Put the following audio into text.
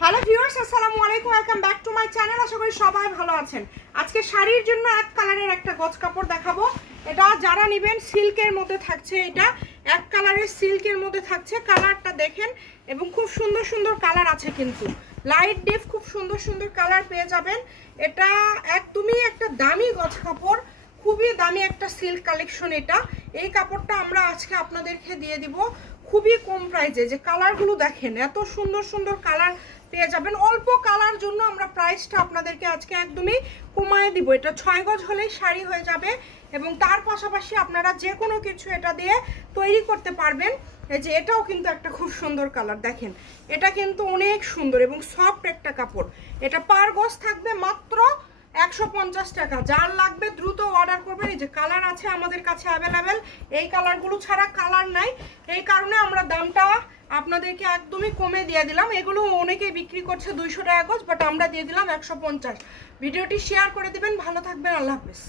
Hello viewers, আসসালামু আলাইকুম, welcome back to my channel. আশা করি সবাই ভালো আছেন। আজকে শাড়ির জন্য এক কালারের একটা গজ কাপড় দেখাবো। এটা যারা নেবেন সিল্কের মধ্যে থাকছে, এটা এক কালারের সিল্কের মধ্যে থাকছে। কালারটা দেখেন এবং খুব সুন্দর সুন্দর কালার আছে, কিন্তু লাইট ডিপ খুব সুন্দর সুন্দর কালার পেয়ে যাবেন। এটা একদমই একটা দামি গজ কাপড়, খুবই দামি একটা সিল্ক কালেকশন। এটা এই কাপড়টা আমরা আজকে আপনাদেরকে দিয়ে দিব খুবই কম প্রাইসে। যে কালারগুলো দেখেন, এত সুন্দর সুন্দর কালার পেয়ে যাবেন। অল্প কালার জন্য আমরা প্রাইসটা আপনাদেরকে আজকে একদমই কমায় দিব। এটা 6 গজ হলেই শাড়ি হয়ে যাবে এবং তার পাশাপাশি আপনারা যে কোনো কিছু এটা দিয়ে তৈরি করতে পারবেন। এই যে এটাও কিন্তু একটা খুব সুন্দর কালার, দেখেন এটা কিন্তু অনেক সুন্দর এবং সফট একটা কাপড়। এটা পার গজ থাকবে মাত্র 150 টাকা। যার লাগবে দ্রুত অর্ডার করবেন। এই যে কালার আছে আমাদের কাছে অ্যাভেলেবেল, এই কালারগুলো ছাড়া কালার নাই, এই কারণে আমরা দামটা আপনাদেরকে একদমই কমে দিয়ে দিলাম। এগুলো অনেকেই বিক্রি করছে 200 টাকা গজ, বাট আমরা দিয়ে দিলাম 150। ভিডিওটি শেয়ার করে দিবেন। ভালো থাকবেন, আল্লাহ হাফেজ।